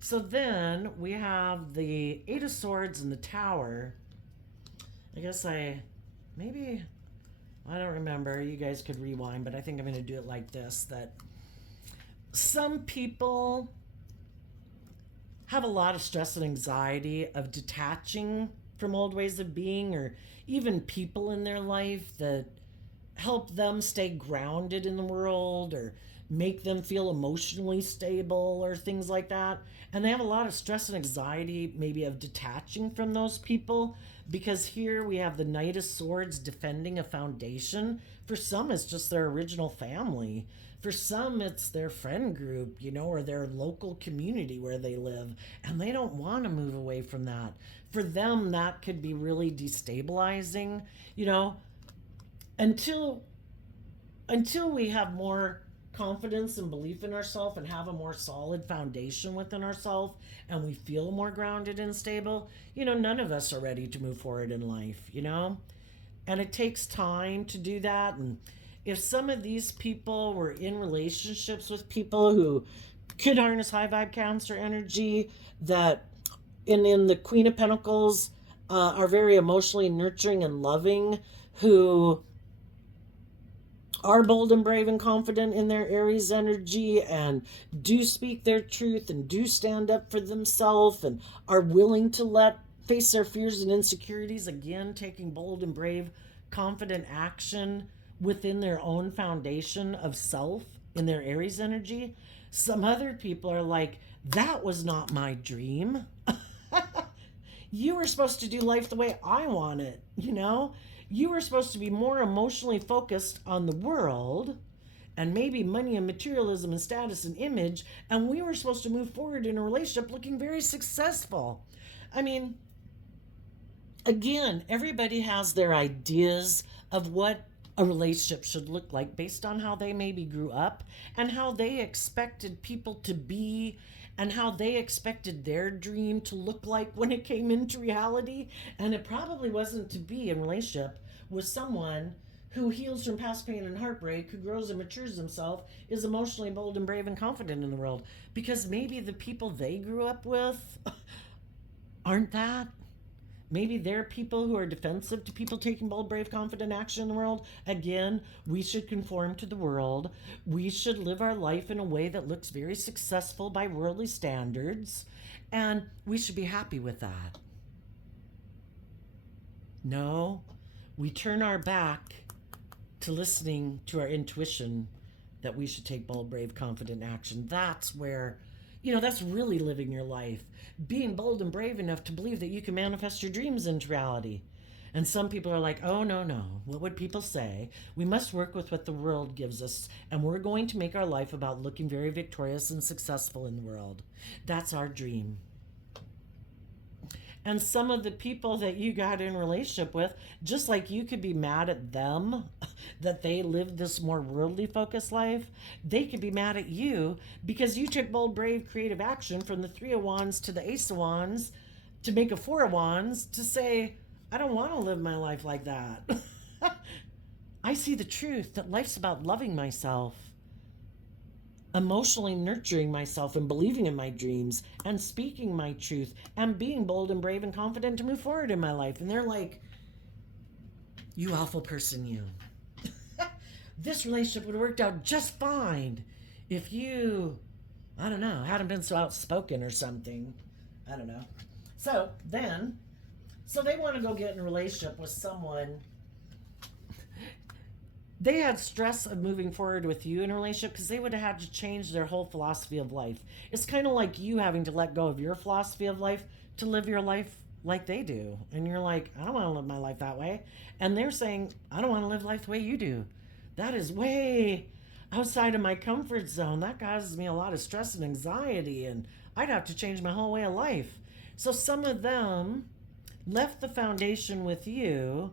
So then we have the Eight of Swords and the Tower. I guess I don't remember. You guys could rewind, but I think I'm going to do it like this, that some people have a lot of stress and anxiety of detaching from old ways of being, or even people in their life that help them stay grounded in the world or make them feel emotionally stable or things like that. And they have a lot of stress and anxiety maybe of detaching from those people, because here we have the Knight of Swords defending a foundation. For some, it's just their original family. For some, it's their friend group, you know, or their local community where they live, and they don't want to move away from that. For them, that could be really destabilizing, you know, until we have more confidence and belief in ourselves and have a more solid foundation within ourselves and we feel more grounded and stable, you know, none of us are ready to move forward in life, you know, and it takes time to do that. And if some of these people were in relationships with people who could harness high vibe Cancer energy, that in the Queen of Pentacles are very emotionally nurturing and loving, who are bold and brave and confident in their Aries energy and do speak their truth and do stand up for themselves and are willing to face their fears and insecurities, again taking bold and brave confident action within their own foundation of self in their Aries energy. Some other people are like, that was not my dream. You were supposed to do life the way I want it, you know? You were supposed to be more emotionally focused on the world and maybe money and materialism and status and image, and we were supposed to move forward in a relationship looking very successful. I mean, again, everybody has their ideas of what a relationship should look like based on how they maybe grew up and how they expected people to be and how they expected their dream to look like when it came into reality. And it probably wasn't to be in relationship with someone who heals from past pain and heartbreak, who grows and matures himself, is emotionally bold and brave and confident in the world. Because maybe the people they grew up with aren't that. Maybe they're people who are defensive to people taking bold, brave, confident action in the world. Again, we should conform to the world. We should live our life in a way that looks very successful by worldly standards. And we should be happy with that. No, we turn our back to listening to our intuition that we should take bold, brave, confident action. That's where, that's really living your life. Being bold and brave enough to believe that you can manifest your dreams into reality. And some people are like, oh, no, no. What would people say? We must work with what the world gives us, and we're going to make our life about looking very victorious and successful in the world. That's our dream. And some of the people that you got in a relationship with, just like you could be mad at them that they lived this more worldly focused life, they could be mad at you because you took bold, brave, creative action from the Three of Wands to the Ace of Wands to make a Four of Wands to say, I don't want to live my life like that. I see the truth that life's about loving myself, emotionally nurturing myself and believing in my dreams and speaking my truth and being bold and brave and confident to move forward in my life. And they're like, you awful person, you. This relationship would have worked out just fine if you, I don't know, hadn't been so outspoken or something. I don't know. So they want to go get in a relationship with someone. They had stress of moving forward with you in a relationship because they would have had to change their whole philosophy of life. It's kind of like you having to let go of your philosophy of life to live your life like they do. And you're like, I don't want to live my life that way. And they're saying, I don't want to live life the way you do. That is way outside of my comfort zone. That causes me a lot of stress and anxiety, and I'd have to change my whole way of life. So some of them left the foundation with you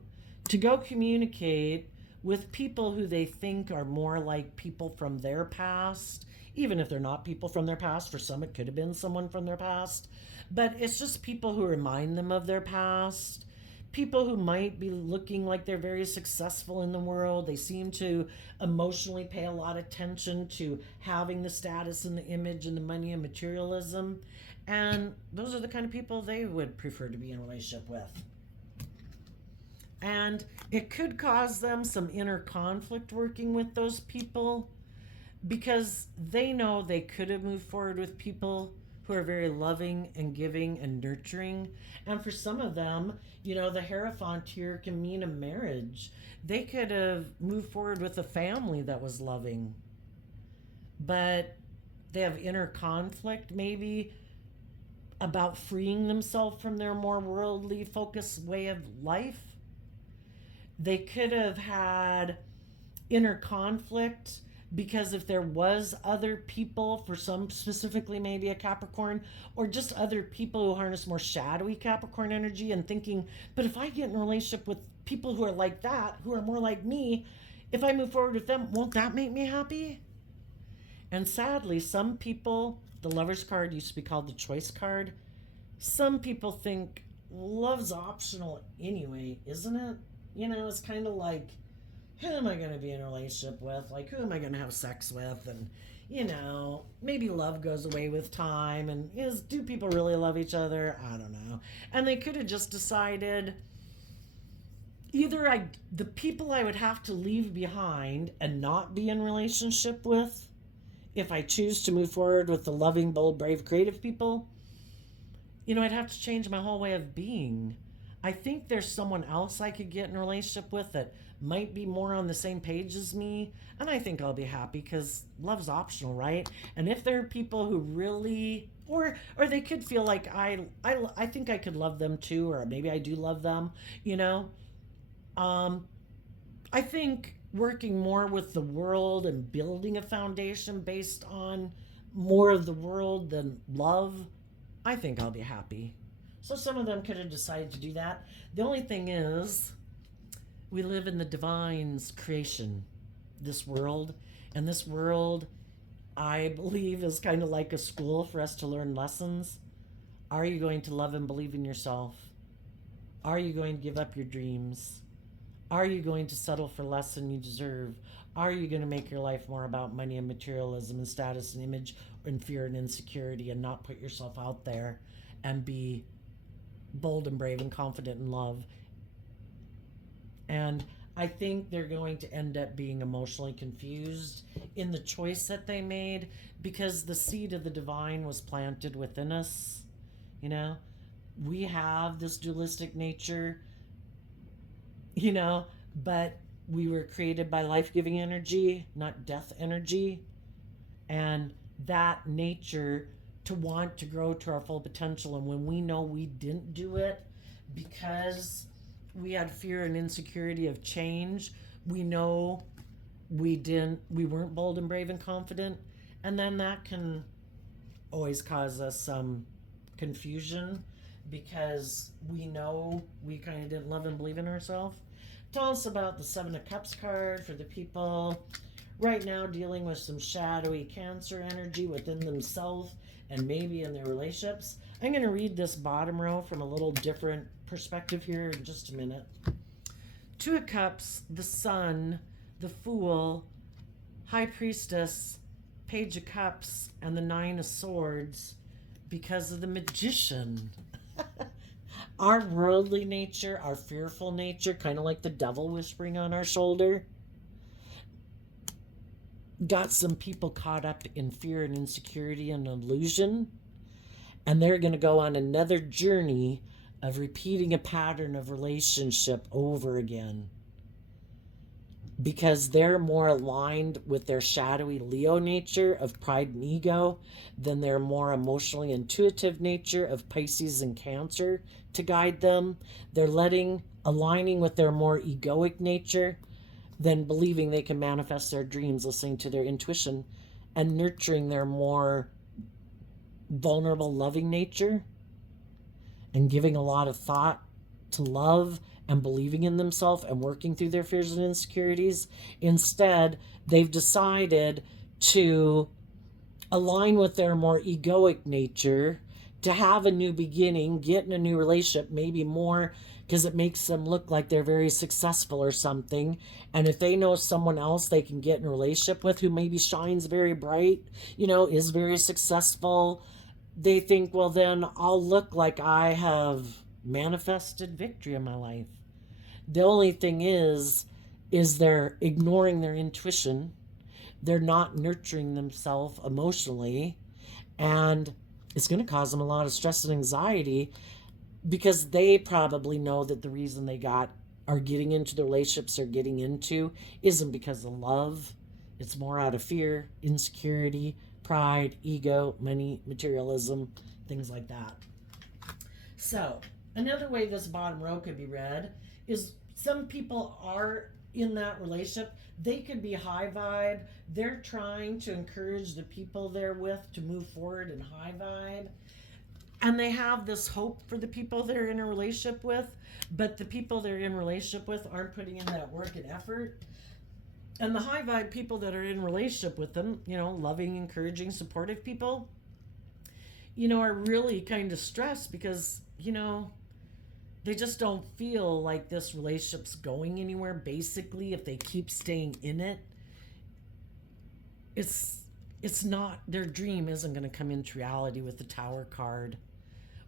to go communicate with people who they think are more like people from their past, even if they're not people from their past. For some, it could have been someone from their past, but it's just people who remind them of their past, people who might be looking like they're very successful in the world. They seem to emotionally pay a lot of attention to having the status and the image and the money and materialism, and those are the kind of people they would prefer to be in a relationship with. And it could cause them some inner conflict working with those people because they know they could have moved forward with people who are very loving and giving and nurturing. And for some of them, the Hierophant here can mean a marriage. They could have moved forward with a family that was loving, but they have inner conflict maybe about freeing themselves from their more worldly focused way of life. They could have had inner conflict because if there was other people, for some specifically maybe a Capricorn, or just other people who harness more shadowy Capricorn energy and thinking, but if I get in a relationship with people who are like that, who are more like me, if I move forward with them, won't that make me happy? And sadly, some people, the Lover's card used to be called the Choice card. Some people think love's optional anyway, isn't it? It's kind of like, who am I going to be in a relationship with? Like, who am I going to have sex with? And, maybe love goes away with time. And do people really love each other? I don't know. And they could have just decided either the people I would have to leave behind and not be in relationship with if I choose to move forward with the loving, bold, brave, creative people, I'd have to change my whole way of being. I think there's someone else I could get in a relationship with that might be more on the same page as me, and I think I'll be happy because love's optional, right? And if there are people who really, or they could feel like I think I could love them too, or maybe I do love them, I think working more with the world and building a foundation based on more of the world than love, I think I'll be happy. So some of them could have decided to do that. The only thing is, we live in the divine's creation, this world. And this world, I believe, is kind of like a school for us to learn lessons. Are you going to love and believe in yourself? Are you going to give up your dreams? Are you going to settle for less than you deserve? Are you going to make your life more about money and materialism and status and image and fear and insecurity and not put yourself out there and be bold and brave and confident in love? And I think they're going to end up being emotionally confused in the choice that they made, because the seed of the divine was planted within us. You know, we have this dualistic nature, you know, but we were created by life-giving energy, not death energy. And that nature to want to grow to our full potential, and when we know we didn't do it because we had fear and insecurity of change, we know we weren't bold and brave and confident, and then that can always cause us some confusion because we know we kind of didn't love and believe in ourselves. Tell us about the Seven of Cups card for the people right now dealing with some shadowy Cancer energy within themselves and maybe in their relationships. I'm going to read this bottom row from a little different perspective here in just a minute. Two of Cups, the Sun, the Fool, High Priestess, Page of Cups, and the Nine of Swords because of the Magician. Our worldly nature, our fearful nature, kind of like the devil whispering on our shoulder, got some people caught up in fear and insecurity and illusion, and they're going to go on another journey of repeating a pattern of relationship over again because they're more aligned with their shadowy Leo nature of pride and ego than their more emotionally intuitive nature of Pisces and Cancer to guide them. They're aligning with their more egoic nature than believing they can manifest their dreams, listening to their intuition, and nurturing their more vulnerable, loving nature, and giving a lot of thought to love and believing in themselves and working through their fears and insecurities. Instead, they've decided to align with their more egoic nature, to have a new beginning, get in a new relationship, maybe more because it makes them look like they're very successful or something. And if they know someone else they can get in a relationship with who maybe shines very bright, is very successful, they think, well, then I'll look like I have manifested victory in my life. The only thing is they're ignoring their intuition. They're not nurturing themselves emotionally. And it's going to cause them a lot of stress and anxiety because they probably know that the reason they are getting into the relationships they're getting into isn't because of love. It's more out of fear, insecurity, pride, ego, money, materialism, things like that. So, another way this bottom row could be read is some people are in that relationship. They could be high vibe. They're trying to encourage the people they're with to move forward in high vibe. And they have this hope for the people they're in a relationship with, but the people they're in a relationship with aren't putting in that work and effort. And the high vibe people that are in relationship with them, loving, encouraging, supportive people, are really kind of stressed because, they just don't feel like this relationship's going anywhere. Basically, if they keep staying in it, it's not, their dream isn't going to come into reality with the Tower card.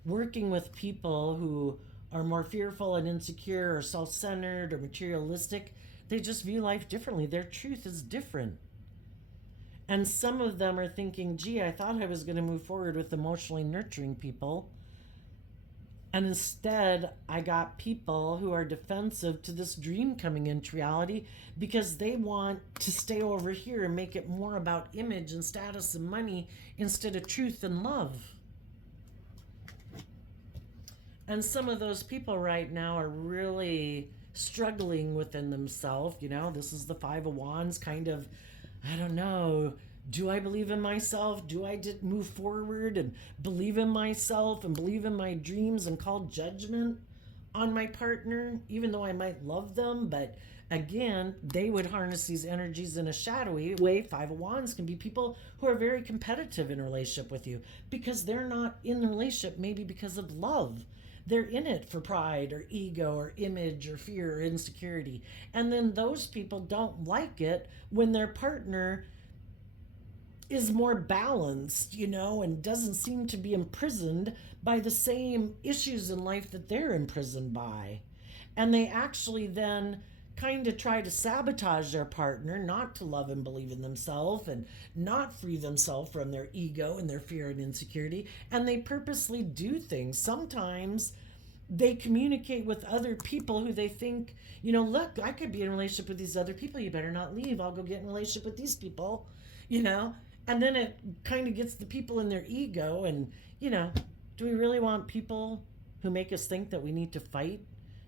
Working with people who are more fearful and insecure or self-centered or materialistic, they just view life differently. Their truth is different. And some of them are thinking, gee, I thought I was going to move forward with emotionally nurturing people. And instead, I got people who are defensive to this dream coming into reality because they want to stay over here and make it more about image and status and money instead of truth and love. And some of those people right now are really struggling within themselves. This is the Five of Wands kind of, I don't know. Do I believe in myself? Do I move forward and believe in myself and believe in my dreams and call judgment on my partner, even though I might love them? But again, they would harness these energies in a shadowy way. Five of Wands can be people who are very competitive in a relationship with you because they're not in the relationship maybe because of love. They're in it for pride or ego or image or fear or insecurity. And then those people don't like it when their partner is more balanced, and doesn't seem to be imprisoned by the same issues in life that they're imprisoned by. And they actually then kind of try to sabotage their partner, not to love and believe in themselves and not free themselves from their ego and their fear and insecurity. And they purposely do things. Sometimes they communicate with other people who they think, look, I could be in a relationship with these other people. You better not leave. I'll go get in a relationship with these people, And then it kind of gets the people in their ego. And, do we really want people who make us think that we need to fight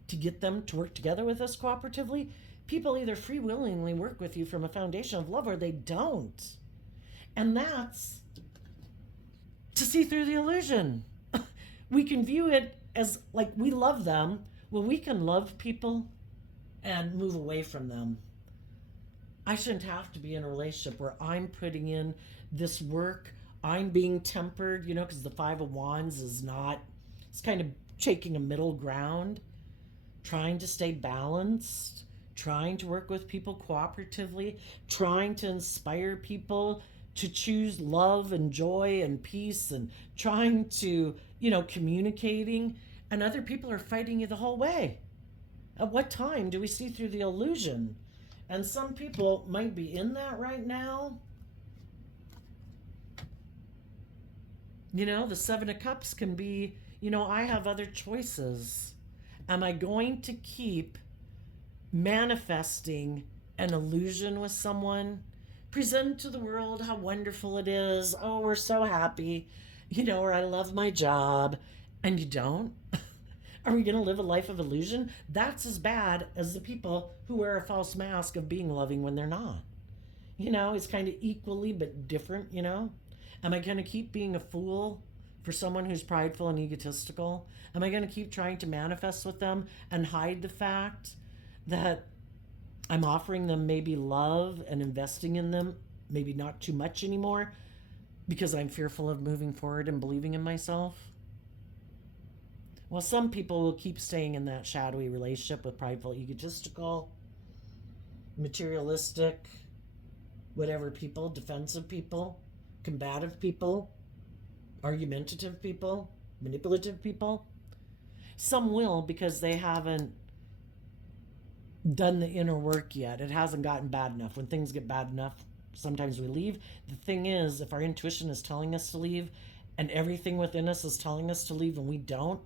to get them to work together with us cooperatively? People either free willingly work with you from a foundation of love or they don't. And that's to see through the illusion. We can view it as like we love them. Well, we can love people and move away from them. I shouldn't have to be in a relationship where I'm putting in this work. I'm being tempered, because the Five of Wands is not, it's kind of taking a middle ground, trying to stay balanced, trying to work with people cooperatively, trying to inspire people to choose love and joy and peace, and trying to, communicating. And other people are fighting you the whole way. At what time do we see through the illusion? And some people might be in that right now. The Seven of Cups can be, I have other choices. Am I going to keep manifesting an illusion with someone? Present to the world how wonderful it is. Oh, we're so happy. Or I love my job. And you don't? Are we going to live a life of illusion? That's as bad as the people who wear a false mask of being loving when they're not. It's kind of equally but different, Am I going to keep being a fool for someone who's prideful and egotistical? Am I going to keep trying to manifest with them and hide the fact that I'm offering them maybe love and investing in them, maybe not too much anymore, because I'm fearful of moving forward and believing in myself? Well, some people will keep staying in that shadowy relationship with prideful, egotistical, materialistic, whatever people, defensive people, combative people, argumentative people, manipulative people. Some will because they haven't done the inner work yet. It hasn't gotten bad enough. When things get bad enough, sometimes we leave. The thing is, if our intuition is telling us to leave and everything within us is telling us to leave and we don't,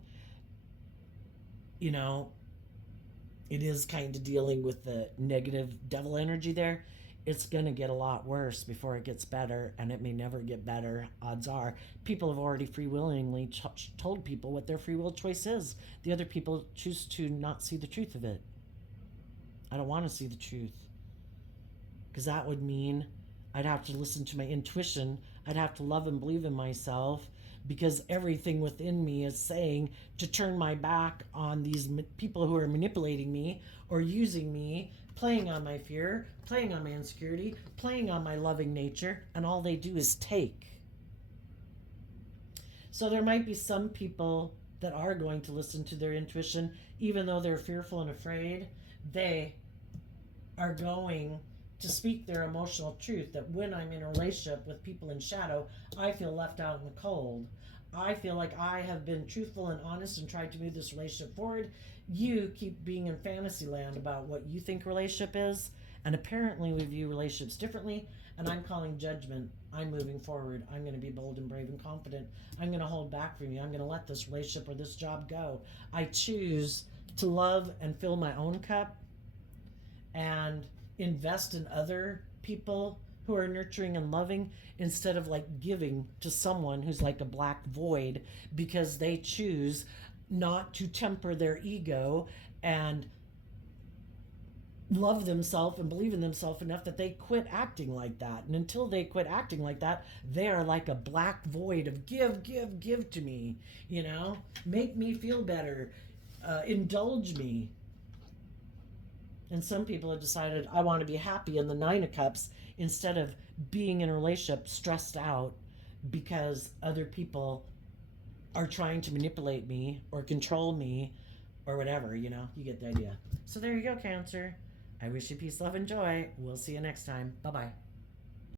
it is kind of dealing with the negative devil energy there. It's going to get a lot worse before it gets better, and it may never get better. Odds are people have already free willingly told people what their free will choice is. The other people choose to not see the truth of it. I don't want to see the truth, because that would mean I'd have to listen to my intuition. I'd have to love and believe in myself, because everything within me is saying to turn my back on these people who are manipulating me or using me, playing on my fear, playing on my insecurity, playing on my loving nature, and all they do is take. So there might be some people that are going to listen to their intuition, even though they're fearful and afraid. They are going to speak their emotional truth, that when I'm in a relationship with people in shadow, I feel left out in the cold. I feel like I have been truthful and honest and tried to move this relationship forward. You keep being in fantasy land about what you think a relationship is, and apparently we view relationships differently, and I'm calling judgment. I'm moving forward. I'm going to be bold and brave and confident. I'm going to hold back from you. I'm going to let this relationship or this job go. I choose to love and fill my own cup and invest in other people who are nurturing and loving, instead of like giving to someone who's like a black void because they choose not to temper their ego and love themselves and believe in themselves enough that they quit acting like that. And until they quit acting like that, they are like a black void of give, give, give to me, you know, make me feel better, indulge me. And some people have decided, I want to be happy in the Nine of Cups instead of being in a relationship stressed out because other people are trying to manipulate me or control me or whatever, you know, you get the idea. So there you go, Cancer. I wish you peace, love, and joy. We'll see you next time. Bye bye.